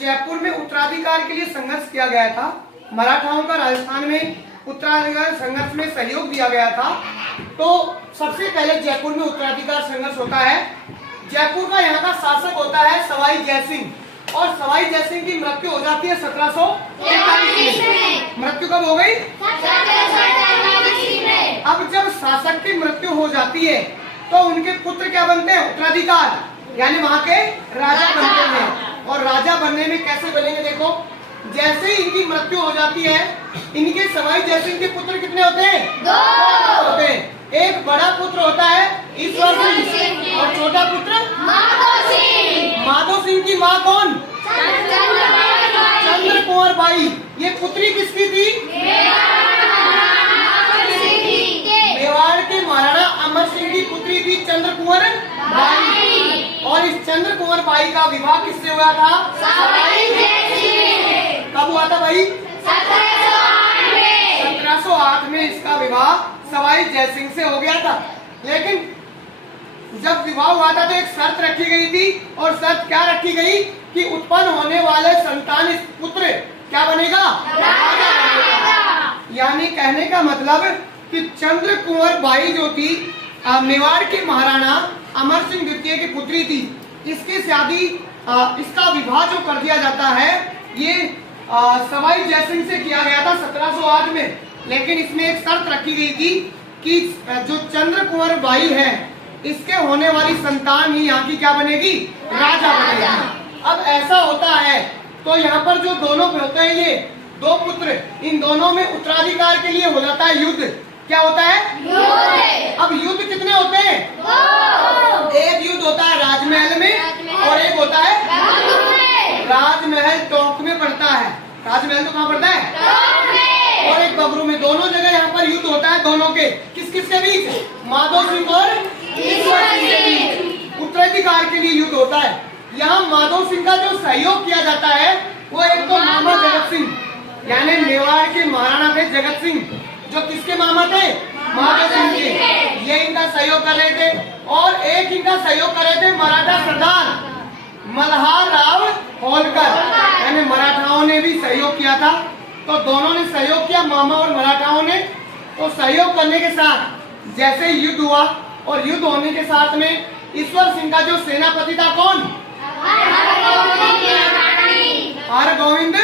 जयपुर में उत्तराधिकार के लिए संघर्ष किया गया था। मराठाओं का राजस्थान में उत्तराधिकार संघर्ष में सहयोग दिया गया था। तो सबसे पहले जयपुर में उत्तराधिकार संघर्ष होता है। जयपुर का यहाँ का शासक होता है सवाई जयसिंह, और सवाई जयसिंह की मृत्यु हो जाती है 1743 में। मृत्यु कब हो गई? 1743 में। अब जब शासक की मृत्यु हो जाती है तो उनके पुत्र क्या बनते हैं? उत्तराधिकार, यानी वहाँ के राजा बनते हैं। और राजा बनने में कैसे बनेंगे? देखो, जैसे ही इनकी मृत्यु हो जाती है, इनके सवाई जयसिंह के पुत्र कितने होते हैं? 2 होते हैं। एक बड़ा पुत्र होता है ईश्वर सिंह और छोटा पुत्र माधो सिंह। माधो सिंह की माँ कौन? चंद्र कुंवर बाई। ये पुत्री किसकी थी? मेवाड़ के महाराणा अमर सिंह की पुत्री थी चंद्र कुंवर बाई। और इस चंद्र कुंवर बाई का विवाह किससे हुआ था? कब हुआ था भाई? 1708 में इसका विवाह सवाई जयसिंह से हो गया था। लेकिन जब विवाह हुआ था तो एक शर्त रखी गई थी, और शर्त क्या रखी गई कि उत्पन्न होने वाले संतान पुत्र क्या बनेगा? राजा बनेगा। यानी कहने का मतलब कि चंद्र कुंवर बाई जो थी मेवाड़ के महाराणा अमर सिंह द्वितीय की पुत्री थी। इसकी शादी इसका विवाह जो कर दिया जाता है ये सवाई जयसिंह से किया गया था 1708 में। लेकिन इसमें एक शर्त रखी गई थी कि जो चंद्र कुंवर बाई है इसके होने वाली संतान ही यहाँ की क्या बनेगी? राजा बनेगी। अब ऐसा होता है तो यहाँ पर जो दोनों होते हैं ये 2 पुत्र, इन दोनों में उत्तराधिकार के लिए हो जाता है युद्ध। क्या होता है? युद्ध। अब युद्ध कितने होते हैं? 2। एक युद्ध होता है राजमहल में और एक होता है राजमहल टोंक में पड़ता है। राजमहल तो कहाँ पड़ता है? और एक बबरू में। दोनों जगह यहाँ पर युद्ध होता है दोनों के। किस किस के बीच? माधो सिंह और ईश्वर सिंह के बीच उत्तराधिकार के लिए युद्ध होता है। यहाँ माधो सिंह का जो सहयोग किया जाता है वो एक तो मामा जगत सिंह, यानी मेवाड़ के महाराणा थे जगत सिंह, जो किसके मामा थे? माधो सिंह के। ये इनका सहयोग कर रहे थे। और एक इनका सहयोग कर रहे थे मराठा सरदार मल्हार राव होलकर, यानी मराठाओं ने भी सहयोग किया था। तो दोनों ने सहयोग किया, मामा और मराठाओं ने। तो सहयोग करने के साथ जैसे युद्ध हुआ, और युद्ध होने के साथ में ईश्वर सिंह का जो सेनापति था कौन? हरगोविंद।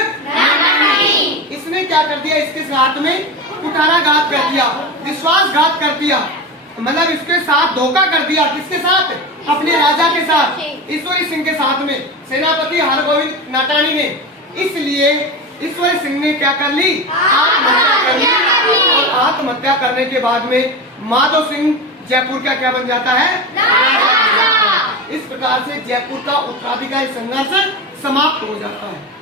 इसने क्या कर दिया? इसके साथ में कुठाराघात कर दिया, विश्वासघात कर दिया, मतलब इसके साथ धोखा कर दिया। किसके साथ? अपने राजा के साथ, ईश्वरी सिंह के साथ में, सेनापति हरगोविंद नाटानी ने। इसलिए ईश्वरी सिंह ने क्या कर ली? आत्महत्या कर ली। और आत्महत्या करने के बाद में माधो सिंह जयपुर का क्या बन जाता है? राजा। इस प्रकार से जयपुर का उत्तराधिकारी संघर्ष समाप्त हो जाता है।